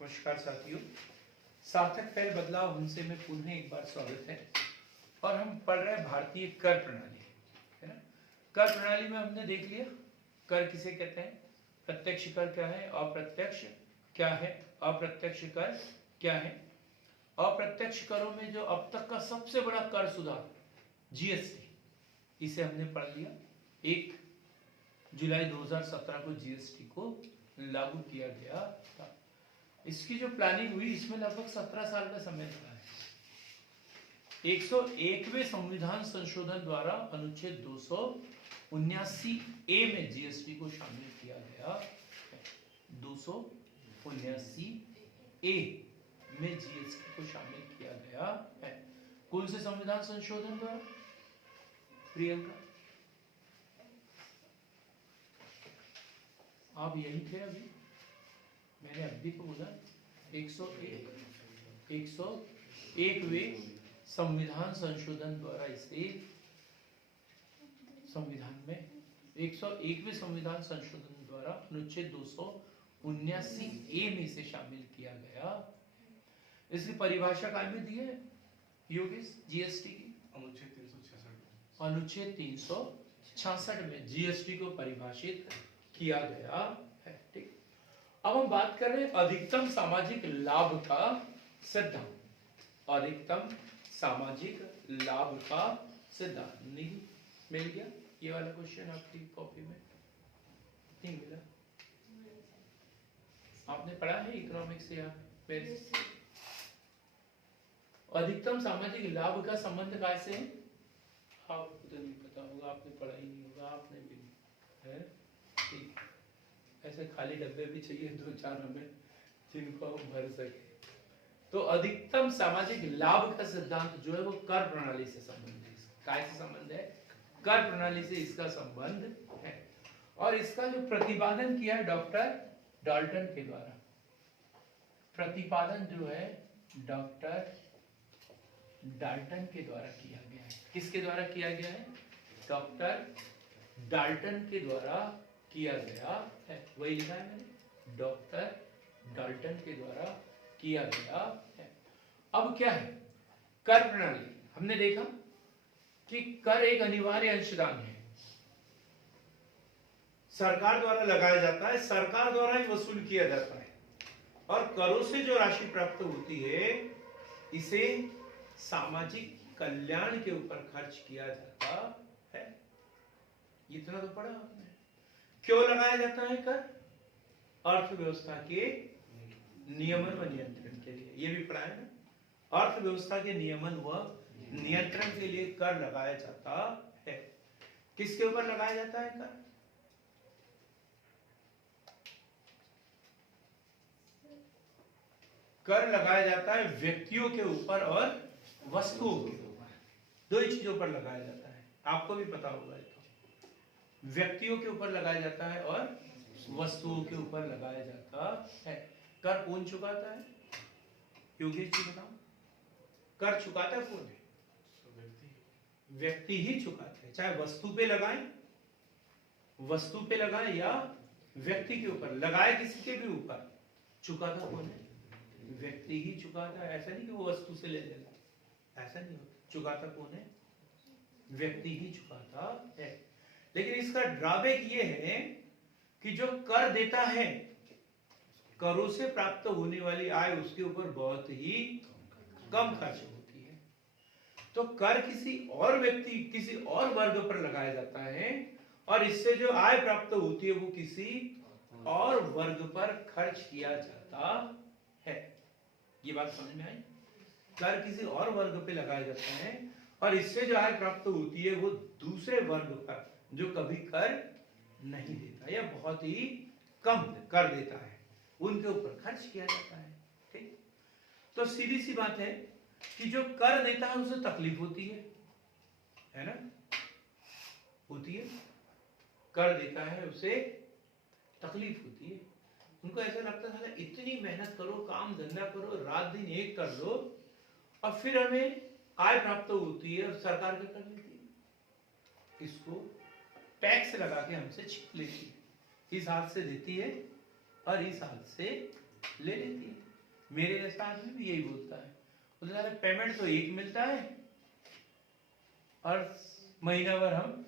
नमस्कार साथियों, सार्थक पहल बदलाव हमसे में पुनः एक बार स्वागत है। और हम पढ़ रहे हैं भारतीय कर प्रणाली, है ना। कर प्रणाली में हमने देख लिया कर किसे कहते हैं, प्रत्यक्ष कर क्या है, अप्रत्यक्ष क्या है, अप्रत्यक्ष कर क्या है। अप्रत्यक्ष करों में जो अब तक का सबसे बड़ा कर सुधार जीएसटी, इसे हमने पढ़ लिया। 1 जुलाई 2017 को जीएसटी को लागू किया गया था। इसकी जो प्लानिंग हुई इसमें लगभग 17 साल का समय लगा है। 101वें संविधान संशोधन द्वारा अनुच्छेद 279A में जीएसटी को शामिल किया गया। 279A में जीएसटी को शामिल किया गया है। कौन से संविधान संशोधन द्वारा? प्रियंका, आप यही थे अभी? मैंने अभी तो बोला 101वें संविधान संशोधन द्वारा इसे संविधान में 101वें संविधान संशोधन द्वारा अनुच्छेद 279A में इसे शामिल किया गया। इसकी परिभाषा काय में दी है योगेश जीएसटी की? अनुच्छेद 366 में जीएसटी को परिभाषित किया गया है। ठीक, अब हम बात कर रहे हैं अधिकतम सामाजिक लाभ का सिद्धांत। अधिकतम सामाजिक लाभ का सिद्धांत नहीं मिल गया? ये वाला क्वेश्चन आपकी कॉपी में नहीं मिला? आपने पढ़ा है इकोनॉमिक्स या अधिकतम सामाजिक लाभ का संबंध कैसे है? आपको तो नहीं पता होगा, आपने पढ़ा ही नहीं होगा, आपने भी नहीं है। ठीक, ऐसे खाली डब्बे भी चाहिए 2-4 हमें जिनको हम भर सके। तो अधिकतम सामाजिक लाभ का सिद्धांत जो है वो कर प्रणाली से संबंधित है। काय से संबंध है? कर प्रणाली से इसका संबंध है। और इसका जो प्रतिपादन किया है डॉक्टर डाल्टन के द्वारा, प्रतिपादन जो है डॉक्टर डाल्टन के द्वारा किया गया है। किसके द्वारा किया गया है? डॉक्टर डाल्टन के द्वारा किया गया है। वही लिखा है मैंने, डॉक्टर डाल्टन के द्वारा किया गया है। अब क्या है कर प्रणाली? हमने देखा कि कर एक अनिवार्य अंशदान है, सरकार द्वारा लगाया जाता है, सरकार द्वारा ही वसूल किया जाता है। और करों से जो राशि प्राप्त होती है इसे सामाजिक कल्याण के ऊपर खर्च किया जाता है। इतना तो पढ़ा आपने। क्यों लगाया जाता है कर? अर्थव्यवस्था के नियमन व नियंत्रण के लिए। ये भी पढ़ा है ना, अर्थव्यवस्था के नियमन व नियंत्रण के लिए कर लगाया जाता है। किसके ऊपर लगाया जाता है कर? कर लगाया जाता है व्यक्तियों के ऊपर और वस्तुओं के ऊपर, दो ही चीजों पर लगाया जाता है। आपको भी पता होगा, तो व्यक्तियों के ऊपर लगाया जाता है और वस्तुओं के ऊपर लगाया जाता है। कर कौन चुकाता है? योगेश जी बताओ, कर चुकाता है कौन है? व्यक्ति ही चुकाता है। चाहे वस्तु पे लगाए या व्यक्ति के ऊपर लगाए, किसी के भी ऊपर चुकाता कौन है? व्यक्ति ही चुकाता है। ऐसा नहीं कि वो वस्तु से ले लेगा, ऐसा नहीं होता। चुकाता कौन है? व्यक्ति ही चुकाता है। लेकिन इसका ड्रॉबैक ये है कि जो कर देता है, करों से प्राप्त होने वाली आय उसके ऊपर बहुत ही कम खर्च होती है। तो कर किसी और व्यक्ति, किसी और वर्ग पर लगाया जाता है और इससे जो आय प्राप्त होती है वो किसी और वर्ग पर खर्च किया जाता है। ये बात समझ में आई? कर किसी और वर्ग पे लगाया जाता है और इससे जो आय प्राप्त होती है वो दूसरे वर्ग पर जो कभी कर नहीं देता या बहुत ही कम कर देता है, उनके ऊपर खर्च किया जाता है। ठीक, तो सीधी सी बात है कि जो कर देता है उसे तकलीफ होती है ना? होती है। कर देता है उसे तकलीफ होती है। उनको ऐसा लगता है इतनी मेहनत करो, काम धंधा करो, रात दिन एक कर लो और फिर हमें आय प्राप्त होती है और सरकार क्या कर लेती है? इसको टैक्स लगा के हमसे छीन लेती है। इस हाथ से देती है और इस हाथ से ले लेती है। मेरे जैसा आदमी भी यही बोलता है, बोलता है पेमेंट तो एक मिलता है और महीना भर हम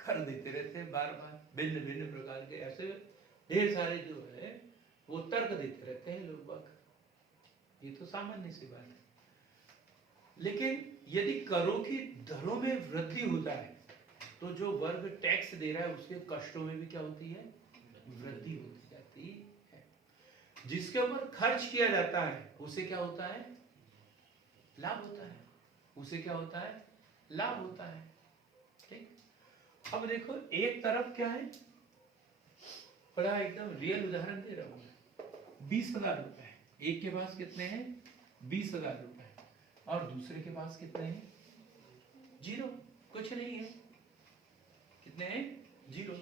कर देते रहते हैं, बार बार भिन्न भिन्न प्रकार के ऐसे ढेर सारे जो है वो तर्क देते रहते हैं लोग बाग। ये तो सामान्य सी बात है। लेकिन यदि करों की दरों में वृद्धि होता है तो जो वर्ग टैक्स दे रहा है उसके कष्टों में भी क्या होती है, वृद्धि होती जाती है। जिसके ऊपर खर्च किया जाता है उसे क्या होता है, लाभ होता है। उसे क्या होता है, लाभ होता है। ठीक। अब देखो एक तरफ क्या है, बड़ा एकदम रियल उदाहरण दे रहा हूं, 20,000 रुपए। एक के पास कितने हैं, 20,000 रुपए, और दूसरे के पास कितने हैं, 0, कुछ नहीं है। कितने हैं, 0।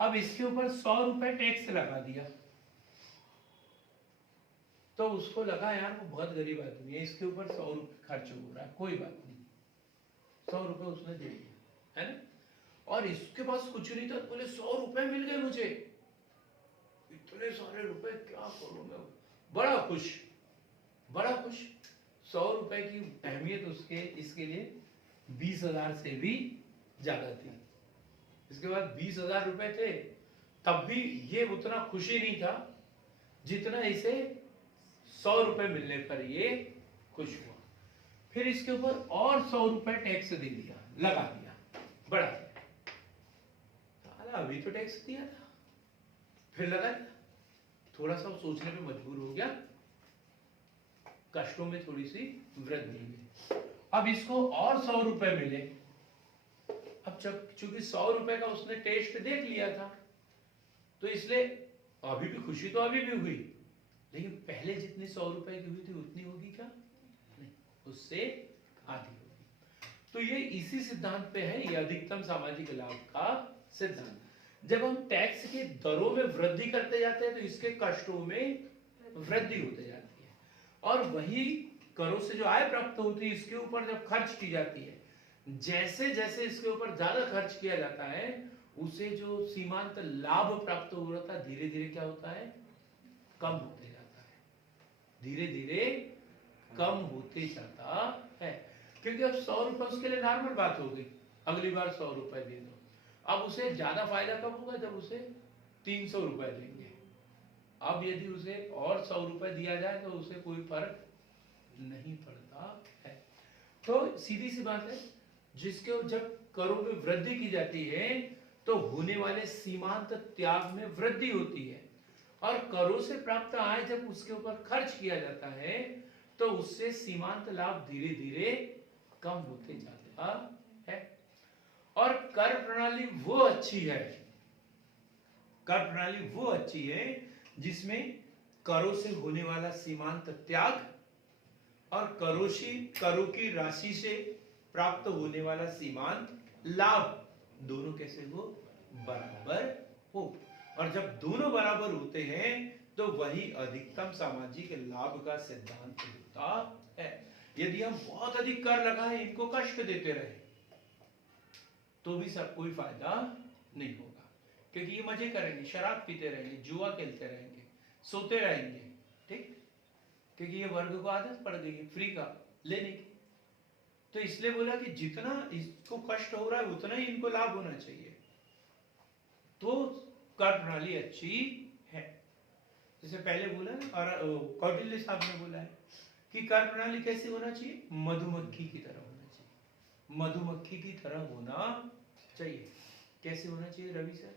अब इसके ऊपर 100 रुपए टैक्स लगा दिया तो उसको लगा यार वो बहुत गरीब आदमी है, इसके ऊपर 100 रुपए खर्च हो रहा है, कोई बात नहीं, 100 रुपए उसने दे दिया, है ना। और इसके पास कुछ नहीं था, बोले 100 रुपए मिल गए मुझे, इतने सारे रुपए क्या करूं मैं, बड़ा खुश, बड़ा खुश। 100 रुपए की अहमियत उसके इसके लिए 20,000 से भी ज्यादा थी। इसके बाद 20,000 रुपए थे, तब भी ये उतना खुशी नहीं था जितना इसे 100 रुपए मिलने पर ये खुश हुआ। फिर इसके ऊपर और 100 रुपए टैक्स दे दिया, लगा दिया, बढ़ा दिया। अभी तो टैक्स दिया था, फिर लगा दिया, थोड़ा सा सोचने पे मजबूर हो गया, कष्टों में थोड़ी सी वृद्धि हुई। अब इसको और 100 रुपए मिले। अब जब चूंकि 100 रुपए का उसने टेस्ट देख लिया था तो इसलिए अभी भी खुशी तो अभी भी हुई, लेकिन पहले जितनी 100 रुपए की हुई थी उतनी होगी क्या, नहीं, उससे आधी होगी। तो ये इसी सिद्धांत पे है, ये अधिकतम सामाजिक लाभ का सिद्धांत। जब हम टैक्स की दरों में वृद्धि करते जाते हैं तो इसके कष्टों में वृद्धि होते जाती है, और वही करों से जो आय प्राप्त होती है इसके ऊपर जब खर्च की जाती है, जैसे जैसे इसके ऊपर ज्यादा खर्च किया जाता है उसे जो सीमांत लाभ प्राप्त हो रहा था धीरे धीरे क्या होता है, कम होते जाता है, धीरे धीरे कम होते जाता है। क्योंकि अब 100 रुपए उसके लिए नॉर्मल बात हो गई, अगली बार 100 रुपए दे दो। अब उसे ज्यादा फायदा कब होगा, जब उसे 300 रुपए देंगे। अब यदि उसे और 100 रुपए दिया जाए तो उसे कोई फर्क नहीं पड़ता है। तो सीधी सी बात है, जिसके जब करों में वृद्धि की जाती है तो होने वाले सीमांत त्याग में वृद्धि होती है, और करों से प्राप्त आय जब उसके ऊपर खर्च किया जाता है तो उससे सीमांत लाभ धीरे धीरे कम होते जाता है। और कर प्रणाली वो अच्छी है, कर प्रणाली वो अच्छी है जिसमें करों से होने वाला सीमांत त्याग और करों की राशि से प्राप्त होने वाला सीमांत लाभ दोनों कैसे हो, बराबर हो। और जब दोनों बराबर होते हैं तो वही अधिकतम सामाजिक लाभ का सिद्धांत होता है। यदि हम बहुत अधिक कर लगाए, इनको कष्ट देते रहे तो भी सब कोई फायदा नहीं होगा, क्योंकि ये मजे करेंगे, शराब पीते रहेंगे, जुआ खेलते रहेंगे, सोते रहेंगे, ठीक, क्योंकि ये वर्ग को आदत पड़ गई है फ्री का लेने की। तो इसलिए बोला कि जितना इसको कष्ट हो रहा है उतना ही इनको लाभ होना चाहिए, तो कर प्रणाली अच्छी है। जैसे पहले बोला ना, और कौटिल्य साहब ने बोला है कि कर प्रणाली कैसे होना चाहिए, मधुमक्खी की तरह होना चाहिए, मधुमक्खी की तरह होना चाहिए। कैसे होना चाहिए रवि सर,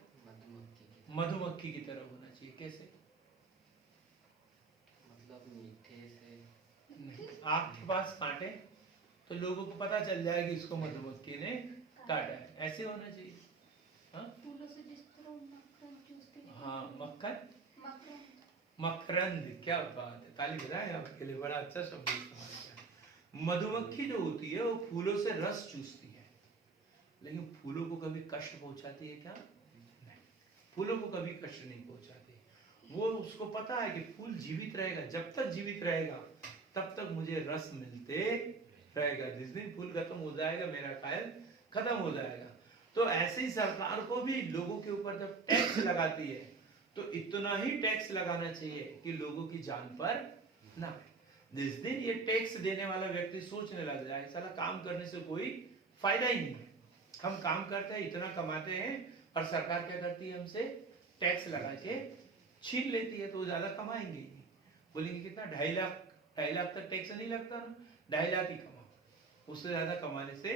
मधुमक्खी की तरह होना चाहिए। कैसे, मतलब मीठे से नहीं, आपके पास कांटे तो लोगों को पता चल जाएगा कि इसको मधुमक्खी ने काटा है, ऐसे होना चाहिए। फूलों से जिस तरह मक्खन चूसते हैं। हाँ, मक्खन, मकरंद। मकरंद, क्या बात है, ताली बजाएं आपके लिए, बड़ा अच्छा शब्द इस्तेमाल किया। मधुमक्खी जो होती है वो फूलों से रस चूसती है, लेकिन फूलों को कभी कष्ट पहुंचाती है क्या, नहीं, फूलों को कभी कष्ट नहीं पहुंचाती। वो उसको पता है कि फूल जीवित रहेगा, जब तक जीवित रहेगा तब तक मुझे रस मिलते रहेगा, जिस दिन फूल खत्म हो जाएगा मेरा ख्याल खत्म हो जाएगा। तो ऐसे ही सरकार को भी लोगों के ऊपर जब टैक्स लगाती है तो इतना ही टैक्स लगाना चाहिए कि लोगों की जान पर ना आए। जिस दिन ये टैक्स देने वाला व्यक्ति सोचने लग जाए साला काम करने से कोई फायदा ही नहीं है, हम काम करते हैं इतना कमाते हैं और सरकार क्या करती है हमसे टैक्स लगा के छीन लेती है, तो वो ज्यादा कमाएंगे ही नहीं। बोलेंगे कितना 2.5 लाख तक टैक्स नहीं लगता ना, 2.5 लाख ही कमाओ, उससे ज्यादा कमाने से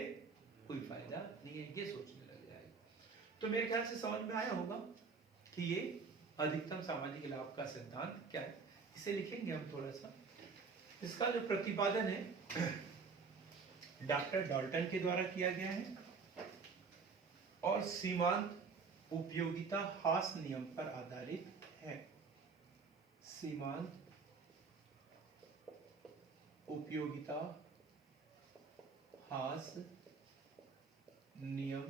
कोई फायदा नहीं है, ये सोचने लग जाएगा। तो मेरे ख्याल से समझ में आया होगा कि ये अधिकतम सामाजिक लाभ का सिद्धांत क्या है। इसे लिखेंगे हम थोड़ा सा। इसका जो प्रतिपादन है डॉक्टर डाल्टन के द्वारा किया गया है और सीमांत उपयोगिता हास नियम पर आधारित है। सीमांत उपयोगिता हास नियम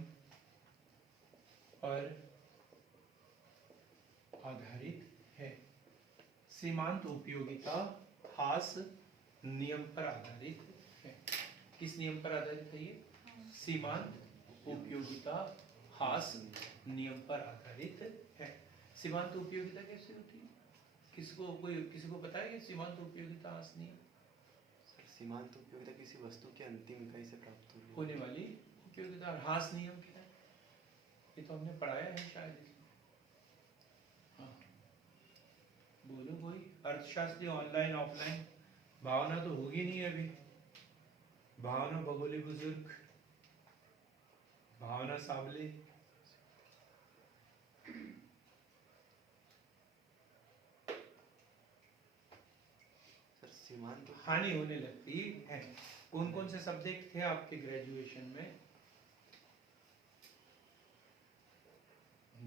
पर आधारित है। सीमांत उपयोगिता हास नियम पर आधारित है। किस नियम पर आधारित है ये? सीमांत उपयोगिता हास नियम पर आधारित है। सीमांत उपयोगिता कैसे होती है? किसी को पता है कि सीमांत उपयोगिता हास नियम? सीमांत उपयोगिता किसी वस्तु की अंतिम इकाई से प्राप्त होने वाली उपयोगिता। और हास नियम क्या है? ये तो हमने पढ़ाया है शायद इसमें। हाँ बोलो कोई अर्थशास्त्री, ऑनलाइन ऑफलाइन। भावना तो होगी नहीं अभी। भावना भगोली बुजुर्ग, भावना साबले। सर सीमांत हानि होने लगती है। कौन कौन से सब्जेक्ट थे आपके ग्रेजुएशन में?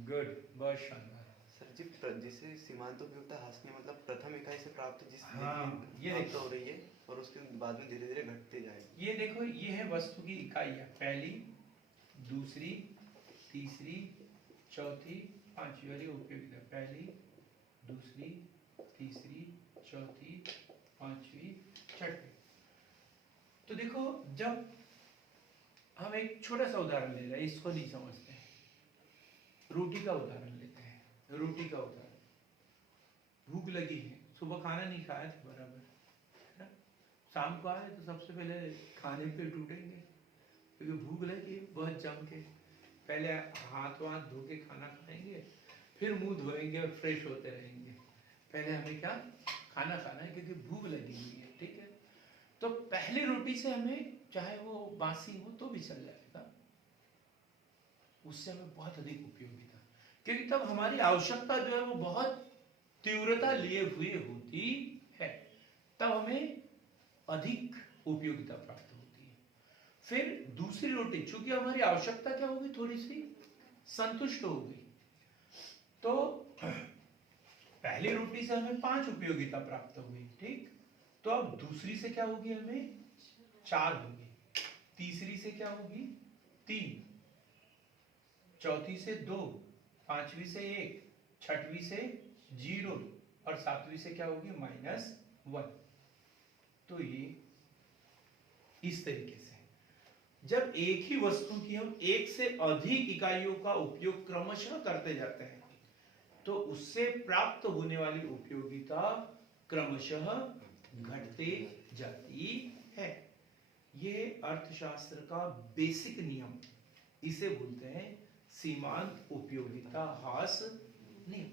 गुड, बहुत शानदार। सर जी जिसे सीमांत उपयोगिता हास नियम मतलब प्रथम इकाई से प्राप्त जिस हाँ, ये प्राप्त देखो। हो रही है और उसके बाद में धीरे धीरे घटते जाएगी। ये देखो, ये है वस्तु की इकाइयां, पहली, दूसरी, तीसरी, चौथी, पांचवी वाली उपयोगिता। पहली, दूसरी, तीसरी, चौथी, पांचवी, छठी। तो देखो, जब हम एक छोटा सा उदाहरण ले रहे हैं, इसको नहीं समझते हैं, रोटी का उदाहरण लेते हैं। रोटी का उदाहरण, भूख लगी है, सुबह खाना नहीं खाया था बराबर, है ना? शाम को आए तो सबसे पहले खाने पे टूटेंगे क्योंकि भूख लगी बहुत जम के। पहले हाथ वाथ धो के खाना खाएंगे, फिर मुंह धोएंगे और फ्रेश होते रहेंगे। पहले हमें क्या खाना खाना है क्योंकि भूख लगी हुई है, ठीक है? तो पहली रोटी से हमें, चाहे वो बासी हो तो भी चल जाएगा, उससे हमें बहुत अधिक उपयोगिता, क्योंकि तब हमारी आवश्यकता जो है वो बहुत तीव्रता लिए हुए होती है, तब हमें अधिक उपयोगिता प्राप्त होती है। फिर दूसरी रोटी, चूंकि हमारी आवश्यकता क्या होगी, थोड़ी सी संतुष्ट हो गई, तो पहली रोटी से हमें 5 उपयोगिता प्राप्त हुई, ठीक? तो अब दूसरी से क्या होगी, हमें 4 होगी, तीसरी से क्या होगी 3, चौथी से 2, पांचवी से 1, छठवीं से 0 और सातवीं से क्या होगी -1। तो ये इस तरीके से जब एक ही वस्तु की हम एक से अधिक इकाइयों का उपयोग क्रमशः करते जाते हैं तो उससे प्राप्त होने वाली उपयोगिता क्रमशः घटते जाती है। ये अर्थशास्त्र का बेसिक नियम, इसे बोलते हैं सीमांत उपयोगिता हास नियम।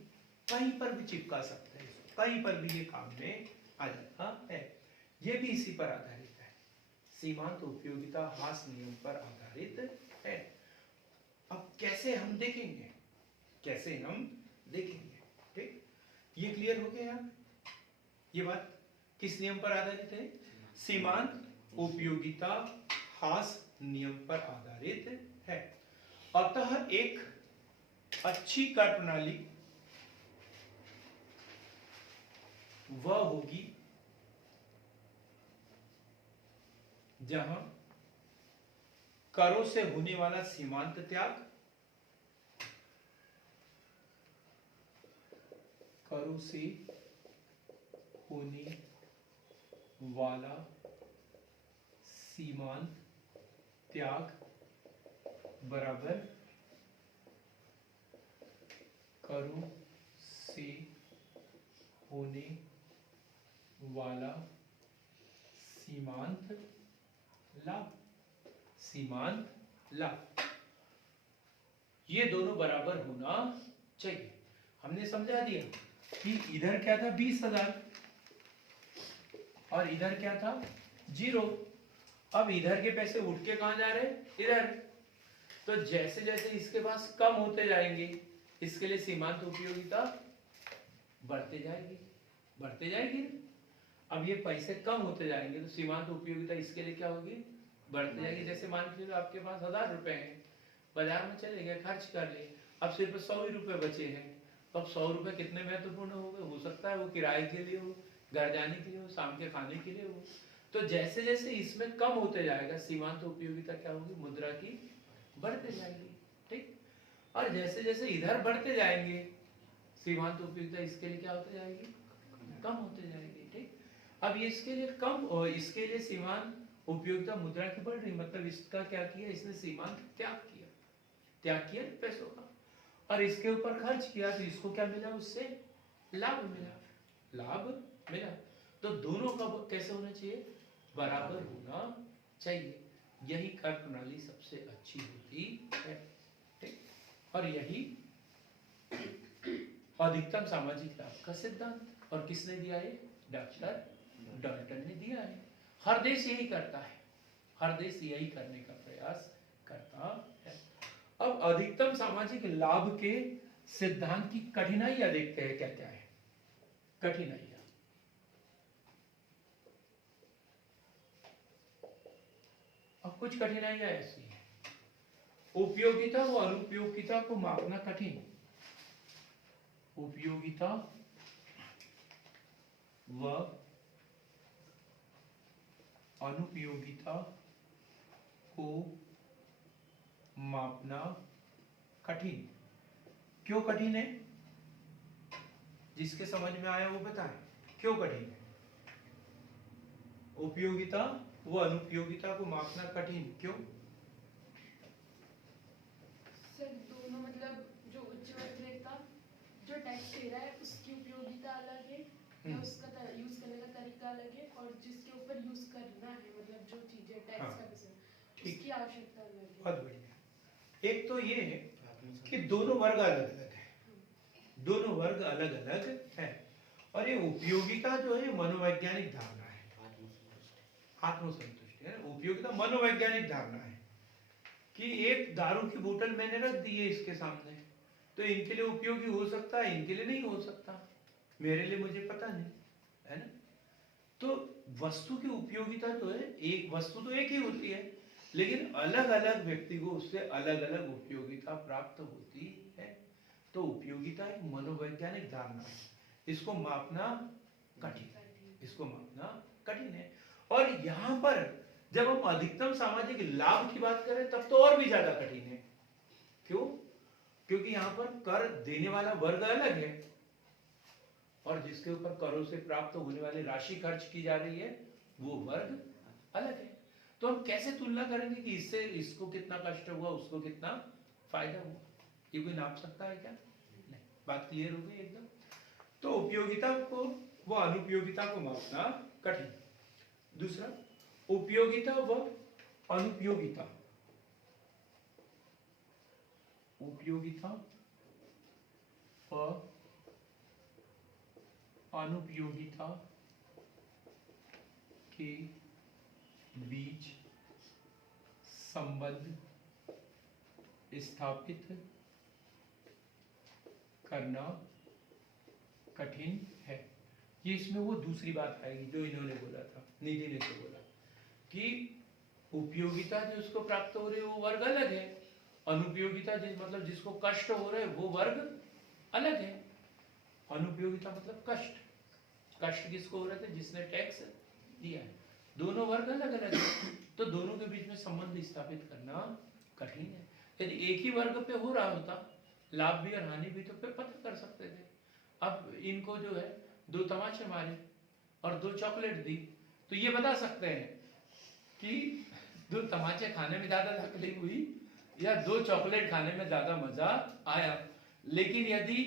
कहीं पर भी चिपका सकते हैं, कहीं पर भी ये काम में आ जाता है। ये भी इसी पर आधारित है, सीमांत उपयोगिता हास नियम पर आधारित है। अब कैसे हम देखेंगे, ठीक? ये क्लियर हो गया? ये बात किस नियम पर आधारित है? सीमांत उपयोगिता हास नियम पर आधारित है। अतः एक अच्छी कर प्रणाली वह होगी जहां करों से होने वाला सीमांत त्याग, करों से होने वाला सीमांत त्याग बराबर करों से होने वाला सीमांत लाभ, सीमांत लाभ, ये दोनों बराबर होना चाहिए। हमने समझा दिया कि इधर क्या था 20,000 और इधर क्या था 0। अब इधर के पैसे उठ के कहां जा रहे हैं, इधर। तो जैसे जैसे इसके पास कम होते जाएंगे, इसके लिए सीमांत उपयोगिता बढ़ते जाएगी, बढ़ते जाएगी। अब ये पैसे कम होते जाएंगे तो सीमांत उपयोगिता इसके लिए क्या होगी, बढ़ते जाएगी। जैसे मान लीजिए आपके पास 1,000 रुपए हैं, बाजार में चले गए, खर्च कर लिए, अब सिर्फ 100 ही रुपए बचे हैं। तो अब 100 रुपए कितने महत्वपूर्ण हो गए, हो सकता है वो किराए के लिए हो, घर जाने के लिए हो, शाम के खाने के लिए हो। तो जैसे जैसे इसमें कम होते जाएगा, सीमांत उपयोगिता क्या होगी, मुद्रा की बढ़ते जाएगी, ठीक। और जैसे जैसे इधर बढ़ते जाएंगे, सीमांत उपयोगिता इसके लिए क्या होते जाएगी, कम होते जाएगी, ठीक। अब ये इसके लिए कम और इसके लिए सीमांत उपयोगिता मुद्रा की बढ़ रही, मतलब इसका क्या किया, इसने सीमांत त्याग किया पैसों का, और इसके ऊपर खर्च किया, तो इसको क्या मिला, उससे लाभ मिला। तो दोनों का कैसे होना चाहिए, बराबर होना चाहिए। यही कर प्रणाली सबसे अच्छी होती है, ठीक। और यही अधिकतम सामाजिक लाभ का सिद्धांत, और किसने दिया है, डॉक्टर डाल्टन ने दिया है। हर देश यही करता है, हर देश यही करने का प्रयास करता है। अब अधिकतम सामाजिक लाभ के सिद्धांत की कठिनाइयां देखते हैं, क्या क्या है कठिनाइयां। अब कुछ कठिनाइयां ऐसी हैं, उपयोगिता व अनुपयोगिता को मापना कठिन, उपयोगिता व अनुपयोगिता को मापना कठिन। क्यों कठिन है, जिसके समझ में आया वो बताएं, क्यों कठिन है। उपयोगिता व अनुपयोगिता को मापना कठिन क्यों? सर दोनों मतलब जो उच्च वर्ग नेता जो टैक्स दे रहा है उसकी उपयोगिता अलग है, या उसका यूज करने का तरीका अलग है, और जिसके ऊपर यूज करना है मतलब जो चीजें टैक्स हाँ, का विषय ठीक, उसकी आवश्यकता अलग है। बहुत बढ़िया। एक तो ये है कि दोनों वर्ग अलग अलग है, दोनों वर्ग अलग अलग है, और ये उपयोगिता जो है मनोवैज्ञानिक धारणा है, आत्मसंतुष्टि है। उपयोगिता मनोवैज्ञानिक धारणा है कि एक दारू की बोतल मैंने रख दी है इसके सामने, तो इनके लिए उपयोगी हो सकता है, इनके लिए नहीं हो सकता, मेरे लिए मुझे पता नहीं है ना। तो वस्तु की उपयोगिता जो है, एक वस्तु तो एक ही होती है, लेकिन अलग अलग व्यक्ति को उससे अलग अलग उपयोगिता प्राप्त होती है। तो उपयोगिता एक मनोवैज्ञानिक धारणा है, इसको मापना कठिन है, इसको मापना कठिन है। और यहाँ पर जब हम अधिकतम सामाजिक लाभ की बात करें तब तो और भी ज्यादा कठिन है। क्यों? क्योंकि यहाँ पर कर देने वाला वर्ग अलग है, और जिसके ऊपर करों से प्राप्त होने वाली राशि खर्च की जा रही है वो वर्ग अलग है। तो हम कैसे तुलना करेंगे कि इससे इसको कितना कष्ट हुआ, उसको कितना फायदा हुआ? ये कोई नाप सकता है क्या? नहीं। बात क्लियर हो गई एकदम। तो उपयोगिता को व अनुपयोगिता को मापना कठिन। दूसरा, उपयोगिता व अनुपयोगिता, उपयोगिता व अनुपयोगिता के बीच संबंध स्थापित करना कठिन है। ये इसमें वो दूसरी बात आएगी जो इन्होंने बोला था, निधि ने तो बोला कि उपयोगिता जो उसको प्राप्त हो रही है वो वर्ग अलग है, अनुपयोगिता मतलब जिसको कष्ट हो रहा है वो वर्ग अलग है। अनुपयोगिता मतलब कष्ट, कष्ट किसको हो रहा था? जिसने टैक्स दिया है। दोनों वर्ग अलग अलग है, तो दोनों के बीच में संबंध स्थापित करना कठिन है। यदि एक ही वर्ग पे हो रहा होता, लाभ भी और हानि भी, तो फिर पता कर सकते थे। अब इनको जो है 2 तमाचे मारे और 2 चॉकलेट दी, तो ये बता सकते हैं कि 2 तमाचे खाने में ज्यादा तकलीफ हुई या 2 चॉकलेट खाने में ज्यादा मजा आया। लेकिन यदि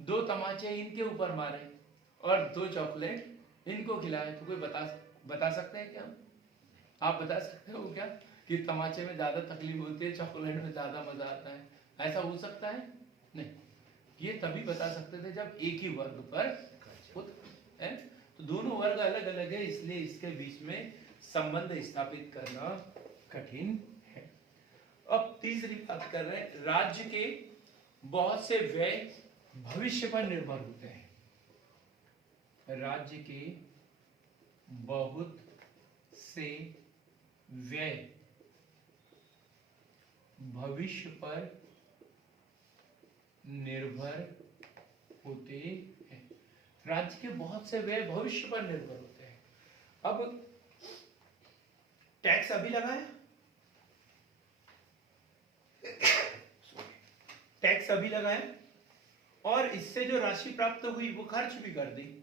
2 तमाचे इनके ऊपर मारे और 2 चॉकलेट इनको खिलाए, तो कोई बता सकते हैं क्या? आप बता सकते हो क्या कि तमाचे में ज्यादा तकलीफ होती है, चॉकलेट में ज्यादा मजा आता है? ऐसा हो सकता है? नहीं। ये तभी बता सकते थे जब एक ही वर्ग पर होता है। तो दोनों वर्ग अलग अलग है, इसलिए इसके बीच में संबंध स्थापित करना कठिन है। अब तीसरी बात कर रहे हैं, राज्य के बहुत से व्यय भविष्य पर निर्भर होते हैं। राज्य के बहुत से व्यय भविष्य पर निर्भर होते हैं। राज्य के बहुत से व्यय भविष्य पर निर्भर होते हैं। अब टैक्स अभी लगाया, टैक्स अभी लगाया और इससे जो राशि प्राप्त हुई वो खर्च भी कर दी,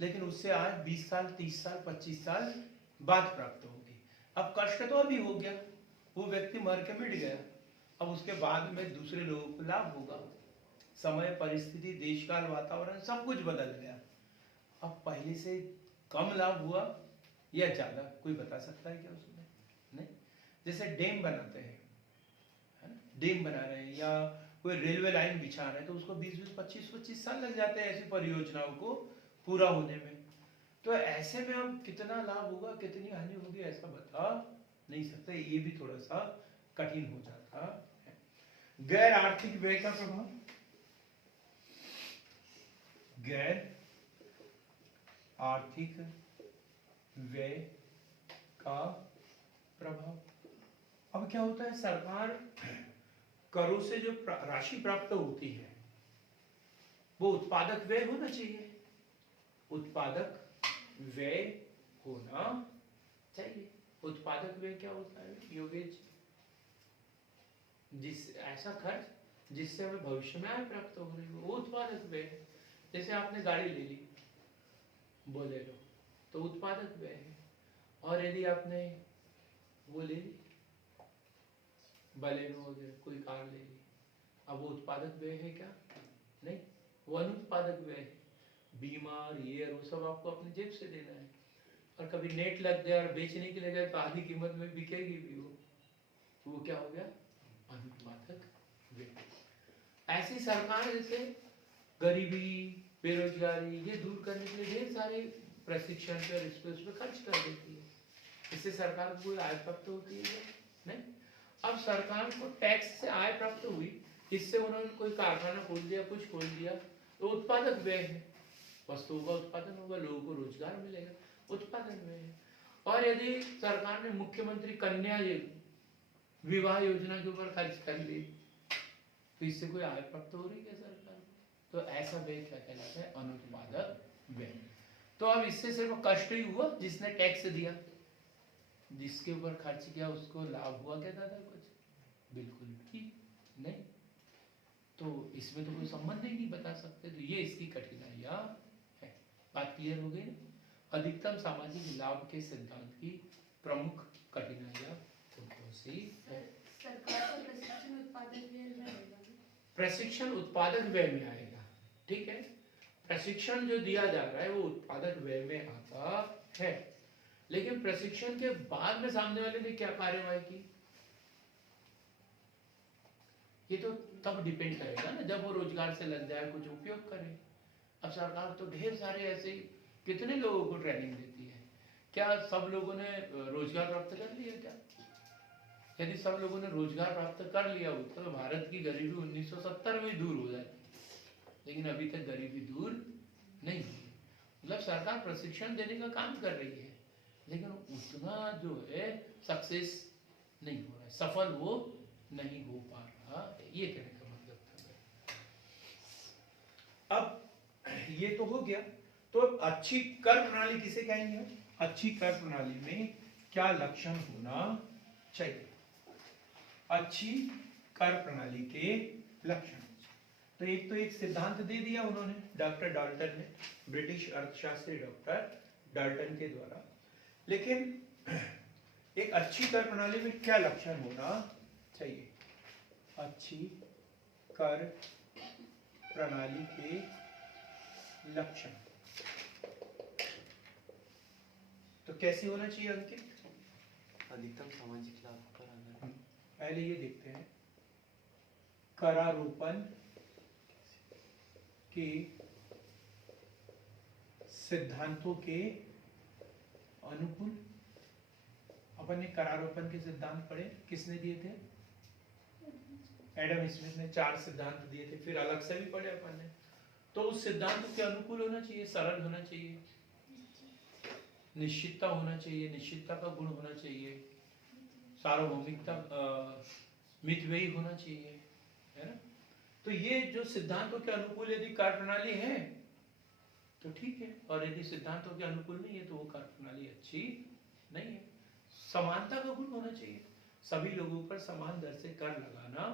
लेकिन उससे आज 20 साल 30 साल 25 साल बाद प्राप्त होगी। अब कष्ट तो अभी हो गया, वो व्यक्ति मर के मिट गया, अब उसके बाद में दूसरे लोगों को लाभ होगा। समय, परिस्थिति, देशकाल, वातावरण सब कुछ बदल गया। अब पहले से कम लाभ हुआ या ज्यादा, कोई बता सकता है क्या उसमें? नहीं। जैसे डैम बनाते हैं, है ना, डैम बना रहे हैं या कोई रेलवे लाइन बिछा रहे हैं, तो उसको 20-20 25-25 साल लग जाते हैं ऐसी परियोजनाओं को पूरा होने में। तो ऐसे में अब कितना लाभ होगा, कितनी हानि होगी, ऐसा बता नहीं सकते। ये भी थोड़ा सा कठिन हो जाता है। गैर आर्थिक व्यय का प्रभाव, गैर आर्थिक व्यय का प्रभाव। अब क्या होता है, सरकार करों से जो राशि प्राप्त होती है वो उत्पादक व्यय होना चाहिए, उत्पादक व्यय होना चाहिए। उत्पादक व्यय क्या होता है योगेश? ऐसा खर्च जिससे हमें भविष्य में आय प्राप्त हो रही हो, वो उत्पादक व्यय है। जैसे आपने गाड़ी ले ली बोलेरो, तो उत्पादक व्यय है। और यदि आपने वो ले ली बलेनो वगैरह, कोई कार ले ली, अब वो उत्पादक व्यय है क्या? नहीं, वो अनुत्पादक व्यय है। बीमा, ये वो सब आपको अपनी जेब से देना है। और कभी नेट लग गया और बेचने के लिए गए तो आधी कीमत में बिकेगी भी वो, तो वो क्या हो गया? अनुत्पादक व्यय। ऐसी सरकार जैसे गरीबी, बेरोजगारी ये दूर करने के लिए ढेर सारे प्रशिक्षण पर इस पे खर्च कर देती है। इससे सरकार को कोई आय प्राप्त होती है क्या? नहीं। अब सरकार को टैक्स से आय प्राप्त हुई, इससे उन्होंने कोई कारखाना खोल दिया, कुछ खोल दिया, तो उत्पादक व्यय है। वस्तुओं का उत्पादन होगा, लोगों को रोजगार मिलेगा, उत्पादन व्यय है। और यदि सरकार ने मुख्यमंत्री कन्या विवाह योजना के ऊपर खर्च कर ली, तो इससे कोई आय प्राप्त हो रही है सरकार को? तो ऐसा व्यय क्या कहलाता है? अनुत्पादक व्यय। तो अब इससे सिर्फ कष्ट ही हुआ जिसने टैक्स दिया, जिसके ऊपर खर्च किया उसको लाभ हुआ क्या दादा कुछ? बिल्कुल भी नहीं। तो इसमें तो कोई संबंध ही नहीं बता सकते। तो ये इसकी कठिनाइयां है। बात क्लियर हो गई ना? अधिकतम सामाजिक लाभ के सिद्धांत की प्रमुख कठिनाइयां कौन सी है? सरकार का प्रशिक्षण उत्पादक व्यय में आएगा ना? प्रशिक्षण उत्पादक व्यय में आएगा, ठीक है। प्रशिक्षण जो दिया जा रहा है वो उत्पादक व्यय में आता है, लेकिन प्रशिक्षण के बाद में सामने वाले ने क्या कार्यवाही की, ये तो तब डिपेंड करेगा ना जब वो रोजगार से लग जाए, कुछ उपयोग करे। अब सरकार तो ढेर सारे ऐसे कितने लोगों को ट्रेनिंग देती है, क्या सब लोगों ने रोजगार प्राप्त कर लिया क्या? यदि सब लोगों ने रोजगार प्राप्त कर लिया होता तो भारत की गरीबी 1970 में दूर हो जाती, लेकिन अभी तक गरीबी दूर नहीं हुई। मतलब सरकार प्रशिक्षण देने का काम कर रही है, लेकिन उतना जो है सक्सेस नहीं हो रहा है, सफल वो नहीं हो पा रहा है, ये कहने का मतलब था। अब ये तो हो गया, तो अच्छी कर प्रणाली किसे कहेंगे? अच्छी कर प्रणाली में क्या लक्षण होना चाहिए? अच्छी कर प्रणाली के लक्षण, तो एक सिद्धांत दे दिया उन्होंने, डॉक्टर डाल्टन ने, ब्रिटिश अर्थशास्त्री डॉक्टर डाल्टन के द्वारा। लेकिन एक अच्छी कर प्रणाली में क्या लक्षण होना चाहिए? अच्छी कर प्रणाली के लक्षण, तो कैसे होना चाहिए अंकित? अधिकतम सामाजिक लाभ पर आधारित। पहले ये देखते हैं, करारोपण के सिद्धांतों के अनुकूल। अपन ने करारोपण के सिद्धांत पढ़े, किसने दिए थे? एडम स्मिथ ने 4 सिद्धांत दिए थे, फिर अलग से भी पढ़े अपन ने। तो उस सिद्धांत के अनुकूल होना चाहिए, सरल होना चाहिए, निश्चितता होना चाहिए, निश्चितता का गुण होना चाहिए, सार्वभौमिकता, मितव्ययी होना चाहिए, है ना। तो ये जो सिद्धांतों के अनुकूल यदि कार्य प्रणाली है तो ठीक है, और यदि सिद्धांतों के अनुकूल नहीं है तो वो कार्य प्रणाली अच्छी नहीं है। समानता का गुण होना चाहिए, सभी लोगों पर समान दर से कर लगाना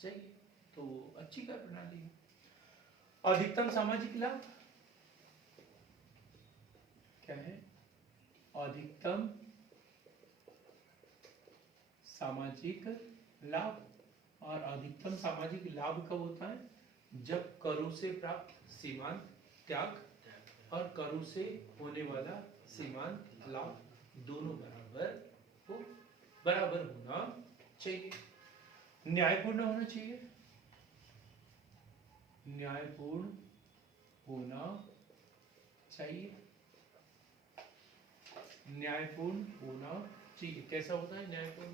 चाहिए, तो अच्छी कर प्रणाली है। अधिकतम सामाजिक लाभ क्या है? अधिकतम सामाजिक लाभ। और अधिकतम सामाजिक लाभ कब होता है? जब करों से प्राप्त सीमांत त्याग और करों से होने वाला सीमांत लाभ दोनों बराबर होना चाहिए। न्यायपूर्ण होना चाहिए, न्यायपूर्ण होना चाहिए, न्यायपूर्ण होना चाहिए। कैसा होता है न्यायपूर्ण?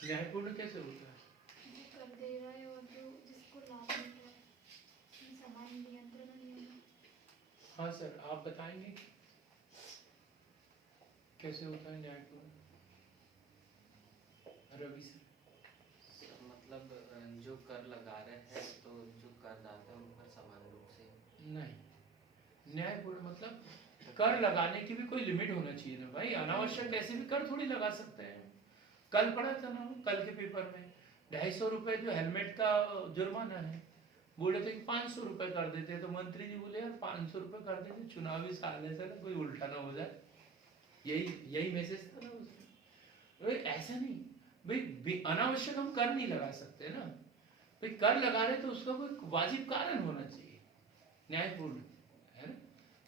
न्यायपूर्ण कैसे होता है? जो कर दे रहा है और जो जिसको लाभ मिल रहा है, उसमें समान नियंत्रण नहीं होना। हाँ सर, आप बताएंगे कैसे होता है न्यायपूर्ण? रवि सर। मतलब जो कर लगा रहे हैं तो जो करदाता है उन पर समान रूप से। नहीं, न्यायपूर्ण मतलब कर लगाने की भी कोई लिमिट होना चाहिए ना भाई। अनावश्यक कैसे भी कर थोड़ी लगा सकते हैं। कल पढ़ा था ना, कल के पेपर में 250 रुपए जो हेलमेट का जुर्माना है, बोले थे कि 500 रुपए कर देते हैं। तो मंत्री जी बोले यार 500 रुपए कर देते, चुनावी साल है सर, कोई उल्टा ना हो जाए। यही मैसेज था ना उसमें। ऐसा नहीं भाई, अनावश्यक हम कर नहीं लगा सकते ना भाई। कर लगा रहे तो उसका कोई वाजिब कारण होना चाहिए, न्यायपूर्ण, है ना।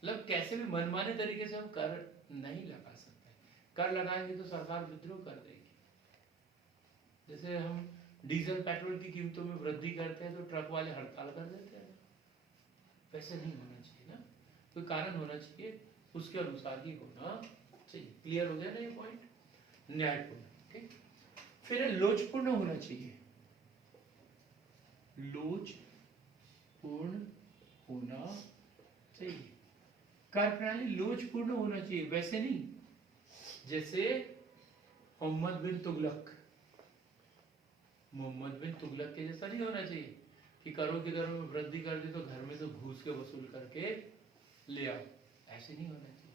मतलब कैसे भी मनमाने तरीके से हम कर नहीं लगा सकते। कर लगाएंगे तो सरकार विद्रोह कर देगी। जैसे हम डीजल पेट्रोल की कीमतों में वृद्धि करते हैं तो ट्रक वाले हड़ताल कर देते हैं, वैसे नहीं होना चाहिए ना। कोई कारण होना चाहिए, उसके अनुसार ही होना चाहिए। क्लियर हो गया ना ये पॉइंट? न्यायपूर्ण, ठीक। फिर लोचपूर्ण होना चाहिए, लोचपूर्ण होना चाहिए। कार्य प्रणाली लोचपूर्ण होना चाहिए, वैसे नहीं जैसे मोहम्मद बिन तुगलक के जैसा नहीं होना चाहिए कि करों की दरों में वृद्धि कर दी तो घर में तो घूस के वसूल करके ले आओ। ऐसे नहीं होना चाहिए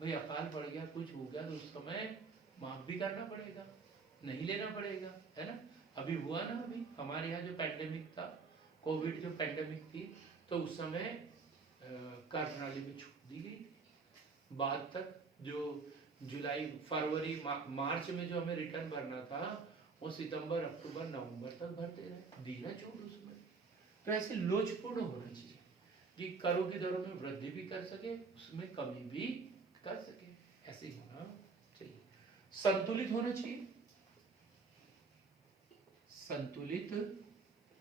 भाई। अकाल पड़ गया, कुछ हो गया तो उस समय माफ भी करना पड़ेगा, नहीं लेना पड़ेगा, है ना। अभी हुआ ना, अभी हमारे यहाँ जो पैंडेमिक था, कोविड जो पैंडेमिक थी, तो उस समय कर प्रणाली में छूट दी गई थी। बाद तक जो जुलाई, फरवरी, मार्च में जो हमें रिटर्न भरना था वो सितंबर, अक्टूबर, नवंबर तक भरते रहे, दी ना छूट उसमें। तो ऐसे लोचपूर्ण होना चाहिए कि करों की दरों में वृद्धि भी कर सके, उसमें कमी भी कर सके, ऐसे ही होना चाहिए। संतुलित होना चाहिए, संतुलित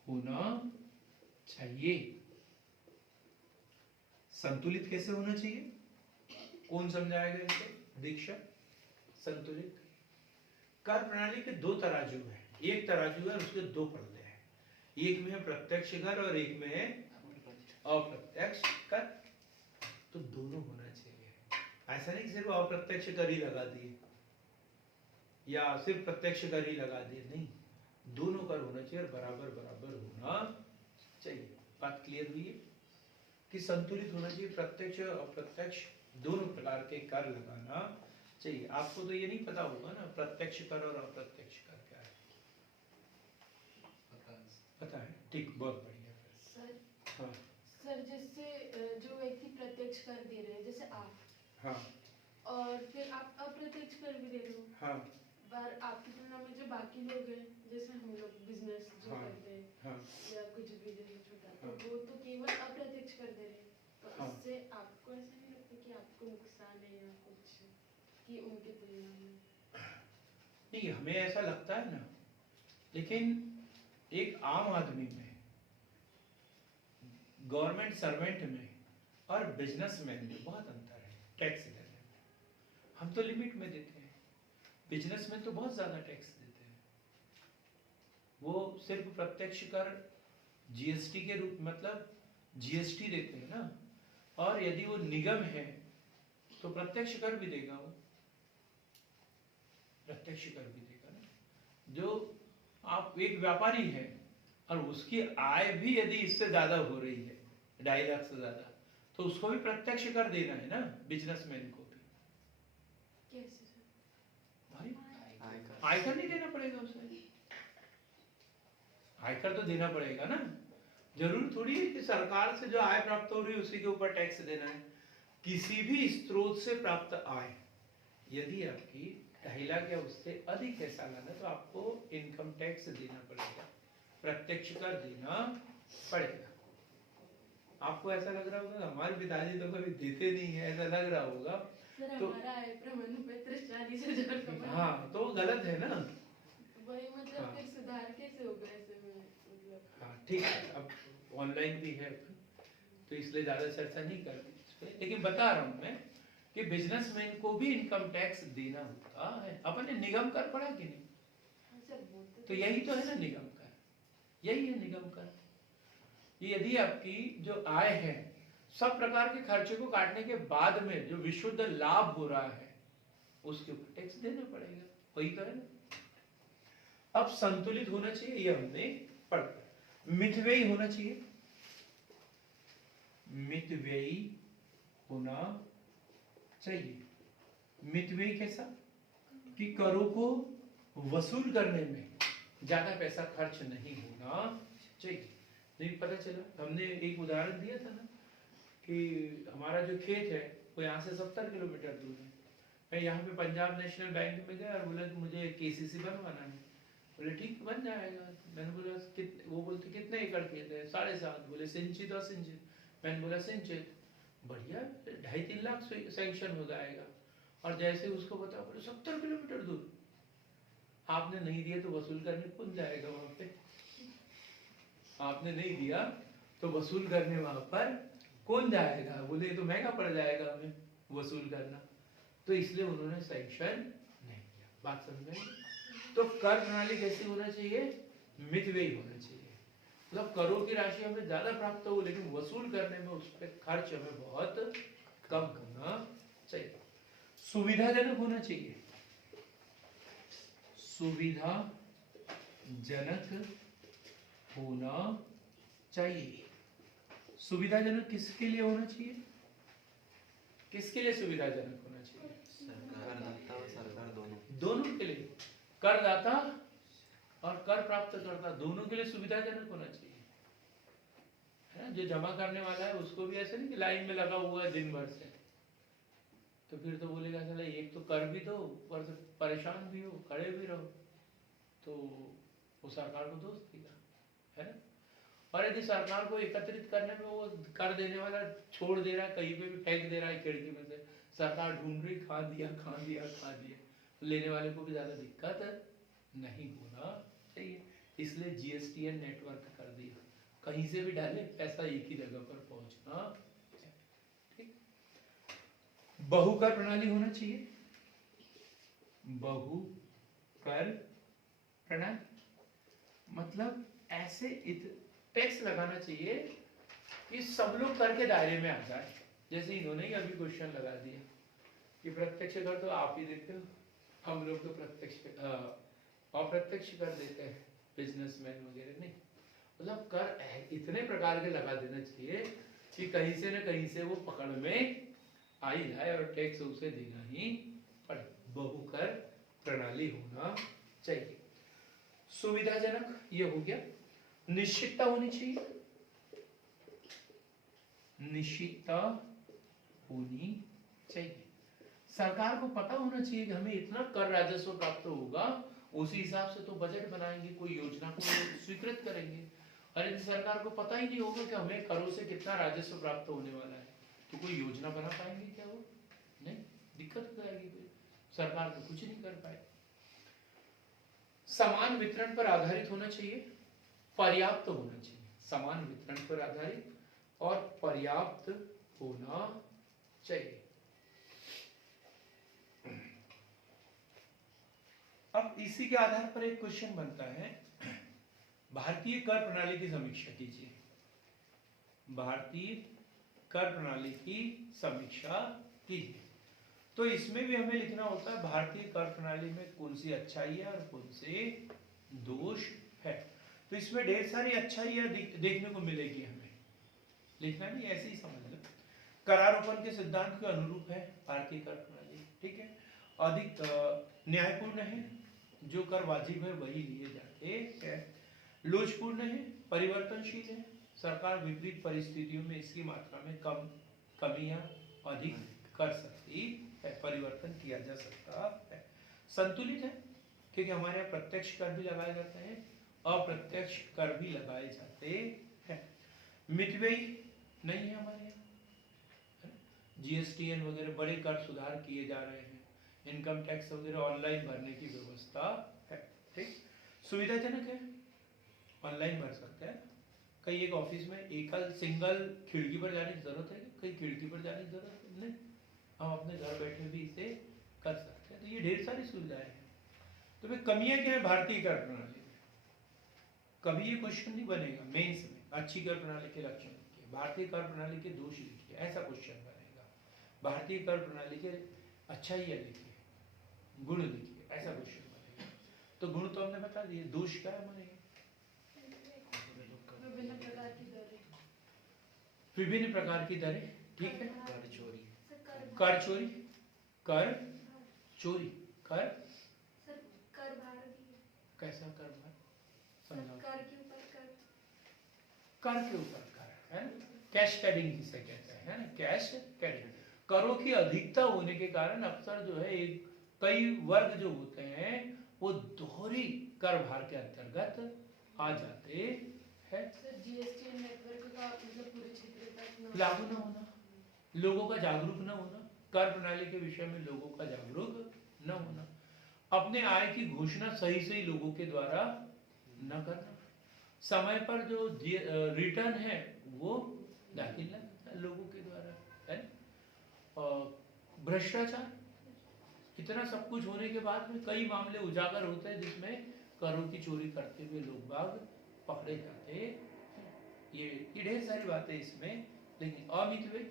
होना चाहिए। संतुलित कैसे होना चाहिए? कौन समझाएगा इसे? दीक्षा। संतुलित कर प्रणाली के 2 तराजू हैं। एक तराजू है, उसके 2 पल्ले हैं। एक में है प्रत्यक्ष कर और एक में है अप्रत्यक्ष कर। तो दोनों होना चाहिए। ऐसा नहीं कि सिर्फ अप्रत्यक्ष कर ही लगा दिए या सिर्फ प्रत्यक्ष कर ही लगा दिए, नहीं, दोनों कर होना चाहिए और बराबर बराबर होना चाहिए। बात क्लियर हुई है कि संतुलित होना चाहिए, प्रत्यक्ष और अप्रत्यक्ष दोनों प्रकार के कर लगाना चाहिए। आपको तो ये नहीं पता होगा ना प्रत्यक्ष कर और अप्रत्यक्ष कर क्या है? पता है, ठीक, बहुत बढ़िया। सर, हाँ सर जैसे जो व्यक्ति प्रत्यक्ष कर दे रहे हैं, जैसे आप, हाँ और फिर आप अप्रत्यक्ष कर भी दे रहे हो, हाँ पर आपकी तुलना में जो बाकी लोग हैं, जैसे हम लोग बिजनेस जो हाँ, करते हैं हाँ या कुछ भी जैसे छोटा, हाँ। तो वो तो केवल अप्रत्यक्ष कर दे रहे हैं। तो हाँ। इससे आपको ऐसा नहीं लगता कि आप को नुकसान है या कुछ कि उनके तुलना में? नहीं, हमें ऐसा लगता है ना, लेकिन एक आम आदमी में, गवर्नमेंट सर्वेंट में और बिजनेसमैन में बहुत अंतर है टैक्स देने में। हम तो लिमिट में देते हैं, बिजनेसमैन तो बहुत ज्यादा टैक्स देते हैं। वो सिर्फ प्रत्यक्ष कर जीएसटी के रूप, मतलब जीएसटी देते हैं ना, और यदि वो निगम है तो प्रत्यक्ष कर भी देगा, वो प्रत्यक्ष कर भी देगा ना। जो आप एक व्यापारी है और उसकी आय भी यदि इससे ज्यादा हो रही है, 2.5 लाख से ज्यादा, तो उसको भी प्रत्यक्ष कर देना है ना, बिजनेसमैन को भी। कैसे सर? भाई आयकर आयकर नहीं देना पड़ेगा उसे, आयकर तो देना पड़ेगा ना। जरूर थोड़ी है कि सरकार से जो आय प्राप्त हो रही है उसी के ऊपर टैक्स देना है। किसी भी स्रोत से प्राप्त आय यदि आपकी 2.5 लाख या उससे अधिक है सालाना, तो आपको इनकम टैक्स देना पड़ेगा, प्रत्यक्ष कर देना पड़ेगा। आपको ऐसा लग रहा होगा हमारे पिताजी तो कभी देते नहीं है, ऐसा लग रहा होगा। सर तो हमारा आय प्रमाण पत्र 40,000 का बना। हाँ, तो गलत है ना। वही मतलब हाँ। फिर सुधार कैसे होगा ऐसे में, मतलब? हाँ ठीक है, अब ऑनलाइन भी है तो इसलिए ज्यादा चर्चा नहीं करते इस पे, लेकिन बता रहा हूँ मैं कि बिजनेसमैन को भी इनकम टैक्स देना होता है। अपन ने निगम कर पढ़ा कि नहीं? हाँ सर, बोलते तो यही तो है ना निगम कर, यही है निगम कर। ये यदि आपकी जो आय है, सब प्रकार के खर्चे को काटने के बाद में जो विशुद्ध लाभ हो रहा है उसके ऊपर टैक्स देना पड़ेगा, वही तो है ना। अब संतुलित होना चाहिए, ये हमने पढ़ा। मितव्ययी होना चाहिए, मितव्ययी होना चाहिए। मितव्ययी कैसा? कि करों को वसूल करने में ज्यादा पैसा खर्च नहीं होना चाहिए। नहीं, पता चला हमने एक उदाहरण दिया था ना कि हमारा जो खेत है वो यहाँ से 70 किलोमीटर दूर है। मैं यहाँ पे पंजाब नेशनल बैंक में गया और बोला कि मुझे केसीसी बनवाना है। बोले ठीक बन जाएगा। मैंने बोला वो बोलते कितने एकड़ खेत है? 7.5। बोले सिंचित और सिंचित। मैंने बोला सिंचित, बढ़िया, 2.5-3 लाख सैंक्शन हो जाएगा। और जैसे उसको बताओ, बोले 70 किलोमीटर दूर। आपने नहीं दिया तो वसूल करने कौन जाएगा वहां पे? आपने नहीं दिया तो वसूल करने वहां पर कौन जाएगा? बोले ये तो महंगा पड़ जाएगा हमें वसूल करना। तो इसलिए उन्होंने सैंक्शन नहीं किया। बात समझ में? तो कर प्रणाली कैसी होना चाहिए? मितव्ययी होना चाहिए। मतलब करों की राशि हमें ज्यादा प्राप्त हो, लेकिन वसूल करने में उस पर खर्च हमें बहुत कम होना चाहिए। सुविधाजनक होना चाहिए, सुविधाजनक होना चाहिए। सुविधाजनक किसके लिए होना चाहिए? किसके लिए सुविधाजनक होना चाहिए? करदाता और सरकार दोनों के लिए। करदाता और कर प्राप्त करता दोनों के लिए सुविधाजनक होना चाहिए, है ना। जो जमा करने वाला है उसको भी ऐसे नहीं कि लाइन में लगा हुआ है दिन भर से, तो फिर तो बोलेगा चला एक तो कर भी दो, ऊपर से परेशान भी हो, खड़े भी रहो, तो वो सरकार को दोष देगा, है ना। और यदि सरकार को एकत्रित करने में वो कर देने वाला छोड़ दे रहा है, कहीं पे भी फेंक दे रहा है खिड़की में से, सरकार ढूंढ रही, खा दिया, लेने वाले को भी ज्यादा दिक्कत नहीं होना चाहिए। इसलिए जीएसटीएन नेटवर्क कर दिया, कहीं से भी डाले पैसा एक ही जगह पर पहुंचना। ठीक। बहुकर प्रणाली होना चाहिए, बहुकर प्रणाली मतलब ऐसे टैक्स लगाना चाहिए कि सब लोग कर के दायरे में आ जाए। जैसे इन्होंने ही अभी क्वेश्चन लगा दिया कि प्रत्यक्ष कर तो आप ही देते हो, हम लोग तो प्रत्यक्ष अप्रत्यक्ष कर देते हैं, बिजनेसमैन वगैरह नहीं। मतलब कर इतने प्रकार के लगा देना चाहिए कि कहीं से न कहीं से वो पकड़ में आ ही जाए और टैक्स उसे देना ही पड़े। बहुकर प्रणाली होना चाहिए। सुविधाजनक ये हो गया। निश्चितता होनी चाहिए, निश्चितता होनी चाहिए। सरकार को पता होना चाहिए कि हमें इतना कर राजस्व प्राप्त होगा, उसी हिसाब से तो बजट बनाएंगे, कोई योजना को स्वीकृत करेंगे। और यदि सरकार को पता ही नहीं होगा कि हमें करों से कितना राजस्व प्राप्त होने वाला है, तो कोई योजना बना पाएंगे क्या वो? दिक्कत हो जाएगी, फिर सरकार तो कुछ नहीं कर पाए। समान वितरण पर आधारित होना चाहिए, पर्याप्त होना चाहिए, समान वितरण पर आधारित और पर्याप्त होना चाहिए। अब इसी के आधार पर एक क्वेश्चन बनता है, भारतीय कर प्रणाली की समीक्षा कीजिए। भारतीय कर प्रणाली की समीक्षा कीजिए। तो इसमें भी हमें लिखना होता है भारतीय कर प्रणाली में कौन सी अच्छाई है और कौन से दोष है। तो इसमें ढेर सारी अच्छाइयां देखने को मिलेगी, हमें लिखना नहीं, ऐसे ही समझ लो। करारोपण के सिद्धांत के अनुरूप है भारतीय कर प्रणाली, ठीक है। अधिक न्यायपूर्ण है, जो कर वाजिब है वही लिए जाते हैं। लोचपूर्ण है, परिवर्तनशील है, सरकार विपरीत परिस्थितियों में इसकी मात्रा में कमियां अधिक कर सकती है, परिवर्तन किया जा सकता है। संतुलित है, क्योंकि हमारे यहाँ प्रत्यक्ष कर भी लगाए जाते हैं, अप्रत्यक्ष कर भी लगाए जाते हैं। मितव्ययी नहीं है हमारे यहाँ, जीएसटीएन वगैरह बड़े कर सुधार किए जा रहे हैं, इनकम टैक्स वगैरह ऑनलाइन भरने की व्यवस्था है, ठीक। सुविधाजनक है, ऑनलाइन भर सकते हैं। कई एक ऑफिस में एकल सिंगल खिड़की पर जाने की जरूरत है, कई खिड़की पर जाने की जरूरत नहीं, हम अपने घर बैठे भी इसे कर सकते हैं। तो ये ढेर सारी सुविधाएं हैं। तो भाई कमियां क्या है भारतीय कर प्रणाली में? कभी ये क्वेश्चन नहीं बनेगा मेंस में, अच्छी कर प्रणाली के लक्षण लिखिए, भारतीय कर प्रणाली के दोष लिखिए, ऐसा क्वेश्चन बनेगा। भारतीय कर प्रणाली के अच्छाइयां लिखिए, गुण लिखिए, ऐसा क्वेश्चन बनेगा। तो गुण तो हमने बता दिए, दोष क्या है बनेगा? विभिन्न प्रकार की दरें, विभिन्न प्रकार की दरें, ठीक है। कर चोरी, कर चोरी, कर चोरी, कर सर कर भार भी है। कैसा कर भार? सर समझाओ। कर के ऊपर कर। कर के ऊपर कर, है ना, कैश कैडिंग जिसे कहते हैं, है ना, कैश कैडिंग। करों की अधिकता होने के कारण अक्सर जो है एक कई वर्ग जो होते हैं वो दोहरी कर भार के अंतर्गत आ जाते हैं। सर जीएसटी नेटवर्क का मतलब पूरे क्षेत्र तक लागू न होना, लोगों का जागरूक न होना, कर प्रणाली के विषय में लोगों का जागरूक न होना, अपने आय की घोषणा सही सही लोगों के द्वारा न करना, समय पर जो रिटर्न है वो दाखिल न करना लोगों के द्वारा, है ना। भ्रष्टाचार, इतना सब कुछ होने के बाद में कई मामले उजागर होते हैं जिसमें करों की चोरी करते हुए लोग बाग पकड़े जाते हैं। ये ढेर सारी बातें इसमें, लेकिन अमित व्यय,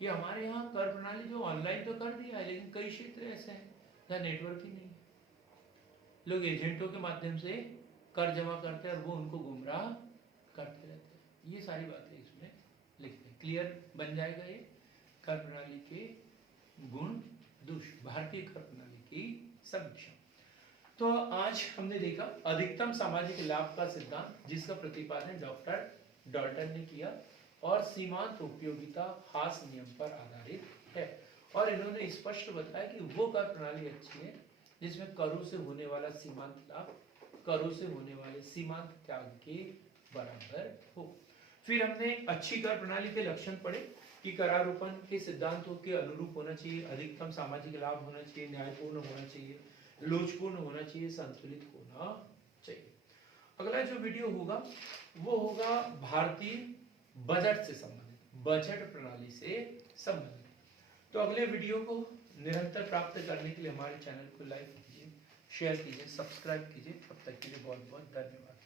ये हमारे यहाँ कर प्रणाली जो ऑनलाइन तो कर दिया है, लेकिन कई क्षेत्र ऐसे हैं जहाँ नेटवर्क ही नहीं है, लोग एजेंटों के माध्यम से कर जमा करते हैं और वो उनको गुमराह करते रहते हैं। ये सारी बातें इसमें लिखते हैं, क्लियर बन जाएगा ये कर प्रणाली के गुण दोष, भारतीय कर प्रणाली की समीक्षा। तो आज हमने देखा अधिकतम सामाजिक लाभ का सिद्धांत, जिसका प्रतिपादन डॉक्टर डॉल्टन ने किया और सीमांत उपयोगिता हास नियम पर आधारित है। और इन्होंने स्पष्ट बताया कि वो कर प्रणाली अच्छी है जिसमें करों से होने वाला सीमांत लाभ करों से होने वाले सीमांत त्याग के बराबर हो। फिर हमने अच्छी कर प्रणाली के लक्षण पढ़े कि करारोपण के सिद्धांतों के अनुरूप होना चाहिए, अधिकतम सामाजिक लाभ होना चाहिए, न्यायपूर्ण होना चाहिए, लोचपूर्ण होना चाहिए, संतुलित होना चाहिए। अगला जो वीडियो होगा वो होगा भारतीय बजट से संबंधित, बजट प्रणाली से संबंधित। तो अगले वीडियो को निरंतर प्राप्त करने के लिए हमारे चैनल को लाइक कीजिए, शेयर कीजिए, सब्सक्राइब कीजिए। तब तक के लिए बहुत बहुत धन्यवाद।